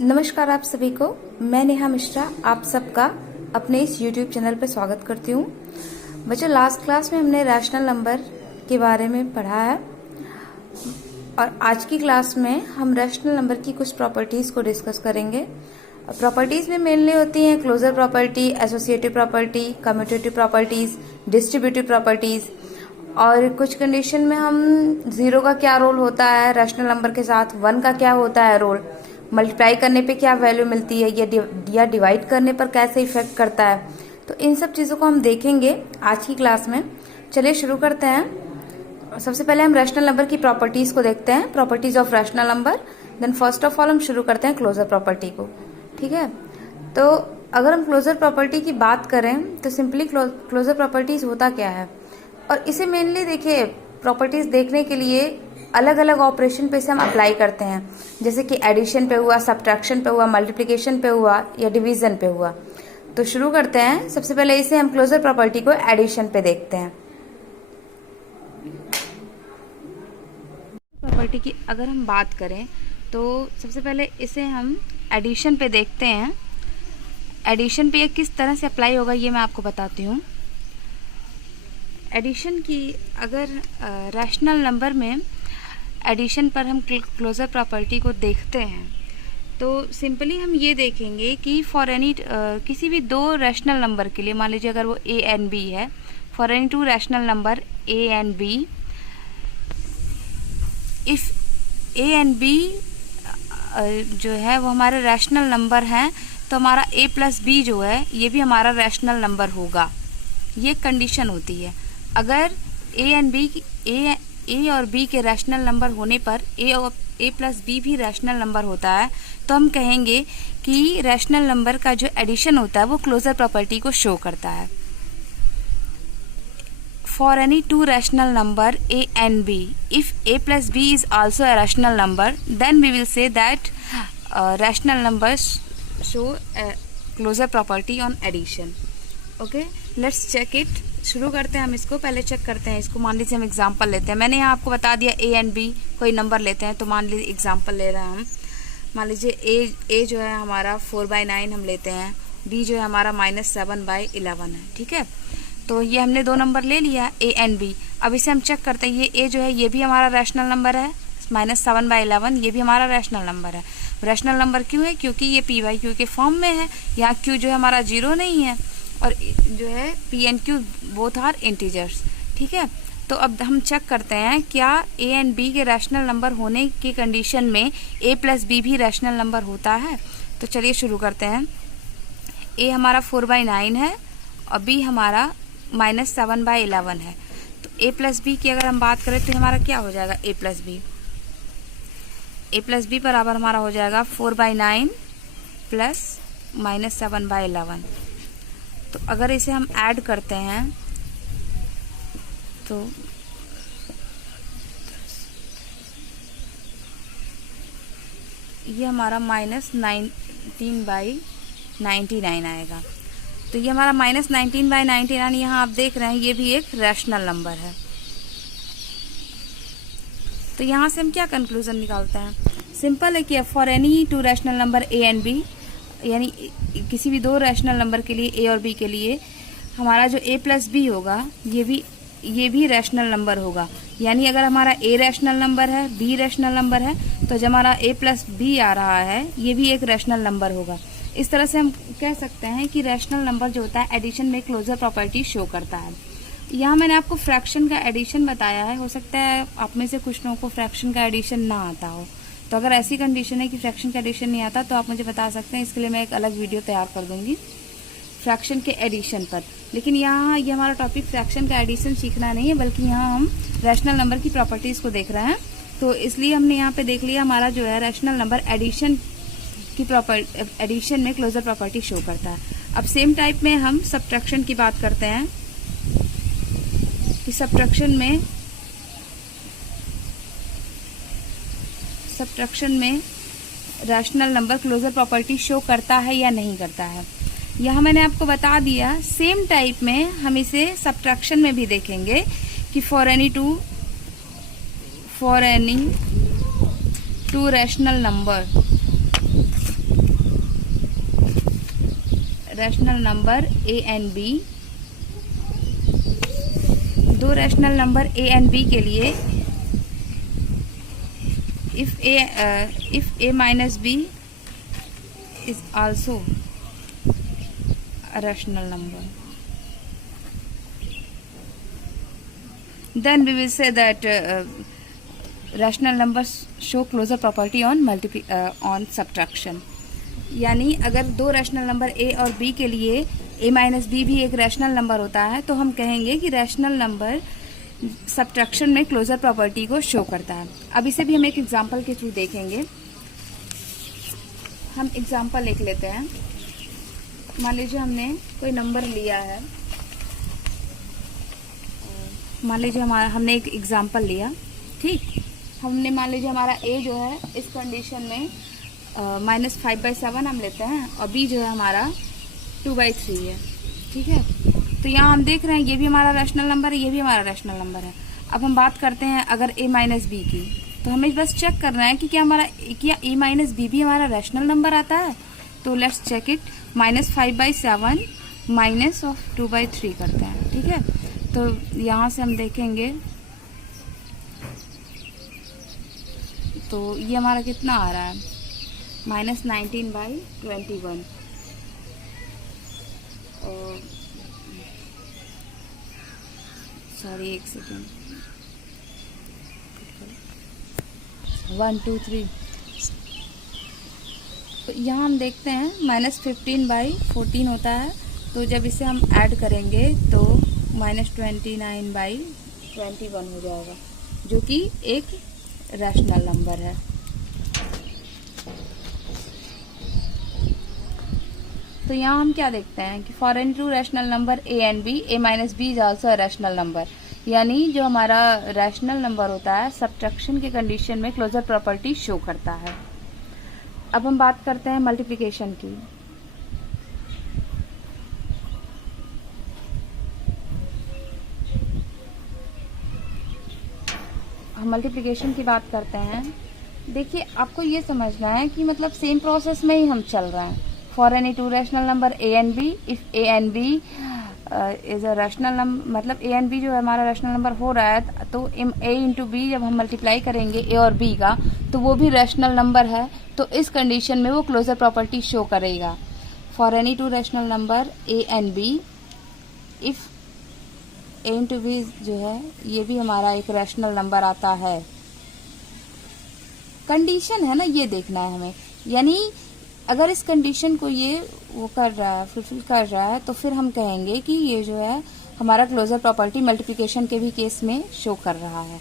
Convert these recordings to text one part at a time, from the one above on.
नमस्कार आप सभी को। मैं नेहा मिश्रा आप सबका अपने इस YouTube चैनल पर स्वागत करती हूँ। बच्चों, लास्ट क्लास में हमने रैशनल नंबर के बारे में पढ़ा है और आज की क्लास में हम रैशनल नंबर की कुछ प्रॉपर्टीज़ को डिस्कस करेंगे। प्रॉपर्टीज़ में मेनली होती हैं closure property, associative property, commutative properties, distributive properties. और कुछ कंडीशन में हम 0 का क्या रोल होता है रैशनल नंबर के साथ, 1 का क्या होता है रोल, मल्टीप्लाई करने पे क्या वैल्यू मिलती है या डिवाइड करने पर कैसे इफेक्ट करता है। तो इन सब चीज़ों को हम देखेंगे आज की क्लास में। चलिए शुरू करते हैं। सबसे पहले हम रैशनल नंबर की प्रॉपर्टीज़ को देखते हैं, properties of rational number. Then first of all हम शुरू करते हैं क्लोजर प्रॉपर्टी को। ठीक है, तो अगर हम क्लोजर प्रॉपर्टी की बात करें तो सिंपली क्लोजर प्रॉपर्टीज़ होता क्या है, और इसे मेनली देखिए प्रॉपर्टीज़ देखने के लिए अलग अलग ऑपरेशन पे से हम अप्लाई करते हैं, जैसे कि एडिशन पे हुआ, सब्ट्रैक्शन पे हुआ, मल्टीप्लिकेशन पे हुआ या डिवीजन पे हुआ। तो शुरू करते हैं। सबसे पहले इसे हम क्लोजर प्रॉपर्टी को एडिशन पे देखते हैं। प्रॉपर्टी की अगर हम बात करें तो सबसे पहले इसे हम एडिशन पे देखते हैं। एडिशन पे ये किस तरह से अप्लाई होगा ये मैं आपको बताती हूँ। एडिशन की अगर रैशनल नंबर में एडिशन पर हम क्लोजर प्रॉपर्टी को देखते हैं तो सिंपली हम ये देखेंगे कि फॉर एनी किसी भी दो रैशनल नंबर के लिए, मान लीजिए अगर वो ए एंड बी है, for any two rational number A and B, if A and B जो है वो हमारे रैशनल नंबर हैं तो हमारा ए प्लस बी जो है ये भी हमारा रैशनल नंबर होगा। ये कंडीशन होती है। अगर ए एंड बी ए और बी के रैशनल नंबर होने पर ए प्लस बी भी रैशनल नंबर होता है तो हम कहेंगे कि रैशनल नंबर का जो एडिशन होता है वो क्लोजर प्रॉपर्टी को शो करता है। For any two rational number A and B, if A plus B is also a rational number, then we will say that rational numbers show a closure property on addition. Okay, let's check it. शुरू करते हैं हम इसको। पहले check करते हैं इसको। मान लीजिए हम एग्जांपल लेते हैं। मैंने यहाँ आपको बता दिया ए एंड बी कोई नंबर लेते हैं, तो मान लीजिए एग्जांपल ले रहे हैं हम। मान लीजिए ए जो है हमारा 4/9 हम लेते हैं, बी जो है हमारा -7/11 है। ठीक है, तो ये हमने दो नंबर ले लिया ए एंड बी। अब इसे हम चेक करते हैं। ये ए जो है ये भी हमारा रैशनल नंबर है, -7/11 ये भी हमारा रैशनल नंबर है। रैशनल नंबर क्यों है? क्योंकि ये पी बाई क्यू के फॉर्म में है। यहाँ क्यू जो है हमारा 0 नहीं है और जो है P and Q both are integers. ठीक है, तो अब हम चेक करते हैं क्या ए एंड बी के रैशनल नंबर होने की कंडीशन में ए प्लस बी भी रैशनल नंबर होता है। तो चलिए शुरू करते हैं। ए हमारा 4/9 है और बी हमारा -7/11 है। तो ए प्लस बी की अगर हम बात करें तो हमारा क्या हो जाएगा? ए प्लस बी बराबर हमारा हो जाएगा 4/9 प्लस -7/11। तो अगर इसे हम ऐड करते हैं तो ये हमारा -19/99 आएगा। तो ये हमारा -19/99 यहाँ आप देख रहे हैं ये भी एक रैशनल नंबर है। तो यहाँ से हम क्या कंक्लूजन निकालते हैं? सिंपल है कि for any two rational number A and B, यानी किसी भी दो रैशनल नंबर के लिए ए और बी के लिए हमारा जो ए प्लस बी होगा ये भी रैशनल नंबर होगा। यानी अगर हमारा ए रैशनल नंबर है, बी रैशनल नंबर है, तो जब हमारा ए प्लस बी आ रहा है ये भी एक रैशनल नंबर होगा। इस तरह से हम कह सकते हैं कि रैशनल नंबर जो होता है एडिशन में क्लोजर प्रॉपर्टी शो करता है। यहाँ मैंने आपको फ्रैक्शन का एडिशन बताया है। हो सकता है आप में से कुछ लोगों को फ्रैक्शन का एडिशन ना आता हो, तो अगर ऐसी कंडीशन है कि फ्रैक्शन का एडिशन नहीं आता तो आप मुझे बता सकते हैं। इसके लिए मैं एक अलग वीडियो तैयार कर दूंगी फ्रैक्शन के एडिशन पर। लेकिन यहाँ ये हमारा टॉपिक फ्रैक्शन का एडिशन सीखना नहीं है, बल्कि यहाँ हम रैशनल नंबर की प्रॉपर्टीज़ को देख रहे हैं। तो इसलिए हमने यहाँ पे देख लिया हमारा जो है रैशनल नंबर एडिशन में क्लोजर प्रॉपर्टी शो करता है। अब सेम टाइप में हम सब्ट्रैक्शन की बात करते हैं कि सब्ट्रैक्शन में rational number closure property show करता है या नहीं करता है। यहाँ मैंने आपको बता दिया। सेम टाइप में हम इसे सब्ट्रैक्शन में भी देखेंगे कि for any two rational number rational number A and b, दो rational number A and B के लिए if a minus b is also a rational number, then we will say that rational numbers show closure property on subtraction. यानी अगर दो rational number a और b के लिए a minus B भी एक रैशनल नंबर होता है तो हम कहेंगे कि रैशनल नंबर सब्ट्रैक्शन में क्लोजर प्रॉपर्टी को शो करता है। अब इसे भी हम एक एग्जांपल के थ्रू देखेंगे। हम एग्जांपल लिख लेते हैं। मान लीजिए हमने कोई नंबर लिया है, मान लीजिए हमने एक एग्जांपल लिया, ठीक। हमने मान लीजिए हमारा a जो है इस कंडीशन में -5/7 हम लेते हैं और b जो है हमारा 2/3 है, ठीक है। तो यहाँ हम देख रहे हैं ये भी हमारा रैशनल नंबर है, ये भी हमारा रैशनल नंबर है। अब हम बात करते हैं अगर a माइनस बी की, तो हमें बस चेक करना है कि क्या a माइनस बी भी हमारा रैशनल नंबर आता है। तो लेट्स चेक इट, -5/7 -2/3 करते हैं, ठीक है। तो यहाँ से हम देखेंगे तो ये हमारा कितना आ रहा है, -19/21। और सॉरी एक सेकेंड, 1 2 3। तो यहाँ हम देखते हैं -15/14 होता है। तो जब इसे हम ऐड करेंगे तो -29/21 हो जाएगा, जो कि एक रैशनल नंबर है। तो यहाँ हम क्या देखते हैं कि for any two rational number a and b, a minus B is also a rational number. यानी जो हमारा रैशनल नंबर होता है सब्ट्रैक्शन के कंडीशन में क्लोजर प्रॉपर्टी शो करता है। अब हम बात करते हैं मल्टीप्लिकेशन की। हम मल्टीप्लिकेशन की बात करते हैं। देखिए आपको ये समझना है कि मतलब सेम प्रोसेस में ही हम चल रहे हैं। For any two rational number a and b, if a and b is a rational number, मतलब a एंड b जो है हमारा रैशनल नंबर हो रहा है, तो a इंटू बी जब हम मल्टीप्लाई करेंगे a और b का, तो वो भी रैशनल नंबर है। तो इस कंडीशन में वो क्लोजर प्रॉपर्टी शो करेगा। For any two rational number a and b, if a into B जो है ये भी हमारा एक रैशनल नंबर आता है। कंडीशन है ना, ये देखना है हमें। यानी अगर इस कंडीशन को ये वो कर रहा है, फुलफिल कर रहा है, तो फिर हम कहेंगे कि ये जो है हमारा क्लोजर प्रॉपर्टी मल्टीप्लिकेशन के भी केस में शो कर रहा है।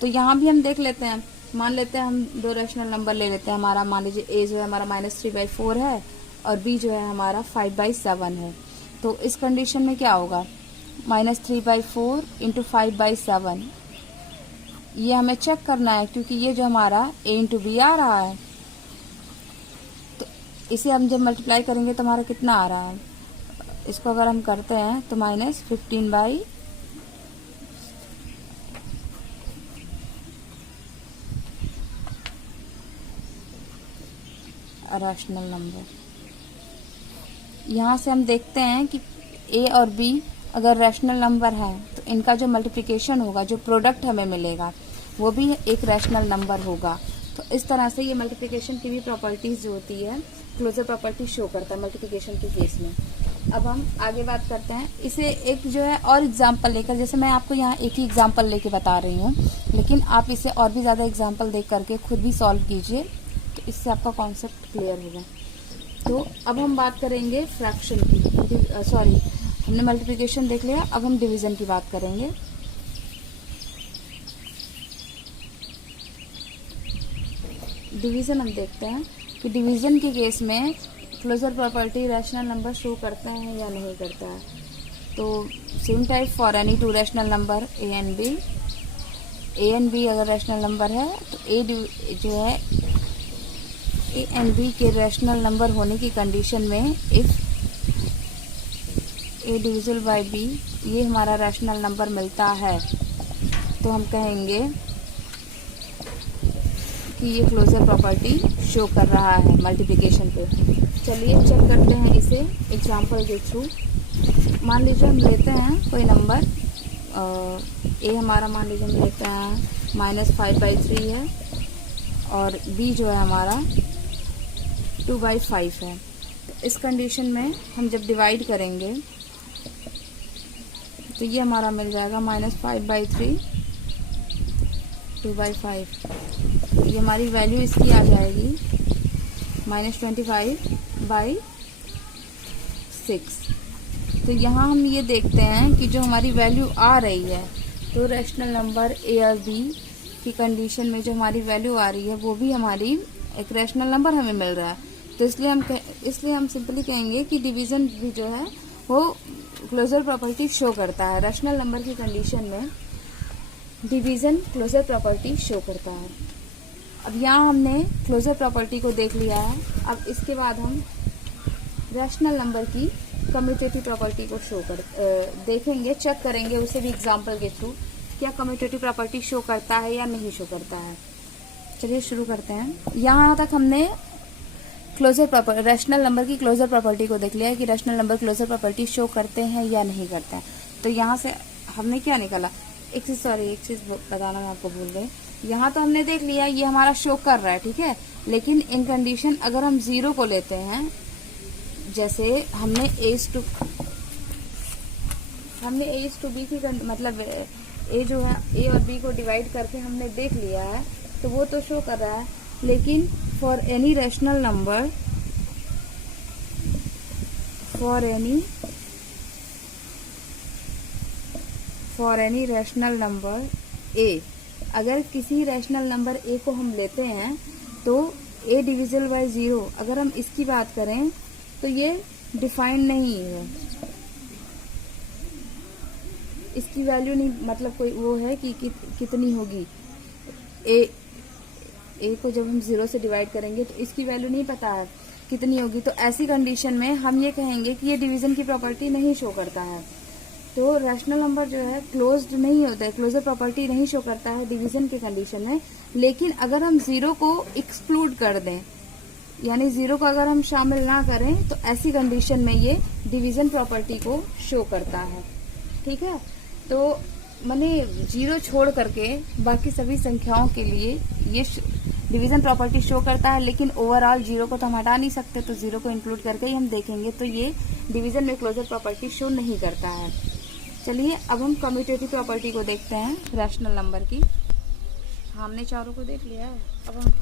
तो यहाँ भी हम देख लेते हैं। मान लेते हैं हम दो रैशनल नंबर ले लेते हैं। हमारा मान लीजिए a जो है हमारा -3/4 है और b जो है हमारा 5/7 है। तो इस कंडीशन में क्या होगा, -3/4 इंटू 5/7। ये हमें चेक करना है क्योंकि ये जो हमारा a इंटू बी आ रहा है, तो इसे हम जब मल्टीप्लाई करेंगे तो हमारा कितना आ रहा है। इसको अगर हम करते हैं तो -15/, रैशनल नंबर। यहाँ से हम देखते हैं कि a और b अगर रैशनल नंबर है तो इनका जो मल्टीप्लिकेशन होगा, जो प्रोडक्ट हमें मिलेगा, वो भी एक रैशनल नंबर होगा। तो इस तरह से ये मल्टीप्लिकेशन की भी प्रॉपर्टीज जो होती है क्लोजर प्रॉपर्टी शो करता है मल्टीप्लिकेशन के केस में। अब हम आगे बात करते हैं। इसे एक जो है और एग्जाम्पल लेकर, जैसे मैं आपको यहाँ एक ही एग्जाम्पल लेके बता रही हूँ, लेकिन आप इसे और भी ज़्यादा एग्जाम्पल देख करके खुद भी सॉल्व कीजिए, तो इससे आपका कॉन्सेप्ट क्लियर होगा। तो अब हम बात करेंगे फ्रैक्शन की। सॉरी, हमने मल्टीप्लिकेशन देख लिया, अब हम डिवीजन की बात करेंगे। डिवीजन हम देखते हैं कि डिवीजन के केस में closure property rational number show करते हैं या नहीं करता है। तो same type for any two rational number a and b अगर रैशनल नंबर है तो a जो है a एंड b के रैशनल नंबर होने की कंडीशन में if a divisible by b ये हमारा रैशनल नंबर मिलता है, तो हम कहेंगे कि ये क्लोजर प्रॉपर्टी शो कर रहा है मल्टीप्लिकेशन पे। चलिए चेक करते हैं इसे एग्जांपल के थ्रू। मान लीजिए हम लेते हैं कोई नंबर ए हमारा, मान लीजिए हम लेते हैं -5/3 है और बी जो है हमारा 2/5 है। तो इस कंडीशन में हम जब डिवाइड करेंगे तो ये हमारा मिल जाएगा -5/3 2/5। ये हमारी वैल्यू इसकी आ जाएगी -25/6। तो यहाँ हम ये देखते हैं कि जो हमारी वैल्यू आ रही है, तो रैशनल नंबर ए और बी की कंडीशन में जो हमारी वैल्यू आ रही है वो भी हमारी एक रैशनल नंबर हमें मिल रहा है। तो इसलिए हम सिंपली कहेंगे कि डिवीजन भी जो है वो क्लोजर प्रॉपर्टी शो करता है। रैशनल नंबर की कंडीशन में डिवीजन क्लोजर प्रॉपर्टी शो करता है। अब यहाँ हमने क्लोजर प्रॉपर्टी को देख लिया है। अब इसके बाद हम रैशनल नंबर की कम्यूटेटिव प्रॉपर्टी को देखेंगे, चेक करेंगे उसे भी एग्जांपल के थ्रू, क्या कम्यूटेटिव प्रॉपर्टी शो करता है या नहीं शो करता है। चलिए शुरू करते हैं। यहाँ तक हमने रैशनल नंबर की क्लोजर प्रॉपर्टी को देख लिया है कि rational number closure property show करते हैं या नहीं करते हैं। तो यहाँ से हमने क्या निकाला, एक चीज बताना मैं आपको भूल गई। यहाँ तो हमने देख लिया ये हमारा शो कर रहा है, ठीक है, लेकिन इन कंडीशन अगर हम 0 को लेते हैं, जैसे हमने A to B की मतलब ए जो है ए और बी को डिवाइड करके हमने देख लिया है, तो वो तो शो कर रहा है। लेकिन फॉर एनी रैशनल नंबर ए, अगर किसी रैशनल नंबर ए को हम लेते हैं तो a डिविजिबल बाय 0, अगर हम इसकी बात करें तो ये डिफाइंड नहीं है, इसकी वैल्यू नहीं, मतलब कोई वो है कि कितनी होगी। ए को जब हम 0 से डिवाइड करेंगे तो इसकी वैल्यू नहीं पता है कितनी होगी। तो ऐसी कंडीशन में हम ये कहेंगे कि ये डिवीजन की प्रॉपर्टी नहीं शो करता है। तो रैशनल नंबर जो है क्लोज्ड नहीं होता है, क्लोजर प्रॉपर्टी नहीं शो करता है डिवीजन की कंडीशन में। लेकिन अगर हम 0 को एक्सक्लूड कर दें, यानी 0 को अगर हम शामिल ना करें, तो ऐसी कंडीशन में ये डिवीजन प्रॉपर्टी को शो करता है, ठीक है। तो मैंने 0 छोड़ करके बाकी सभी संख्याओं के लिए ये डिवीजन प्रॉपर्टी शो करता है, लेकिन ओवरऑल 0 को तो हम हटा नहीं सकते, तो 0 को इंक्लूड करके ही हम देखेंगे, तो ये डिवीजन में क्लोजर प्रॉपर्टी शो नहीं करता है। चलिए अब हम कम्यूटेटिव प्रॉपर्टी को देखते हैं रैशनल नंबर की। हमने चारों को देख लिया है, अब हम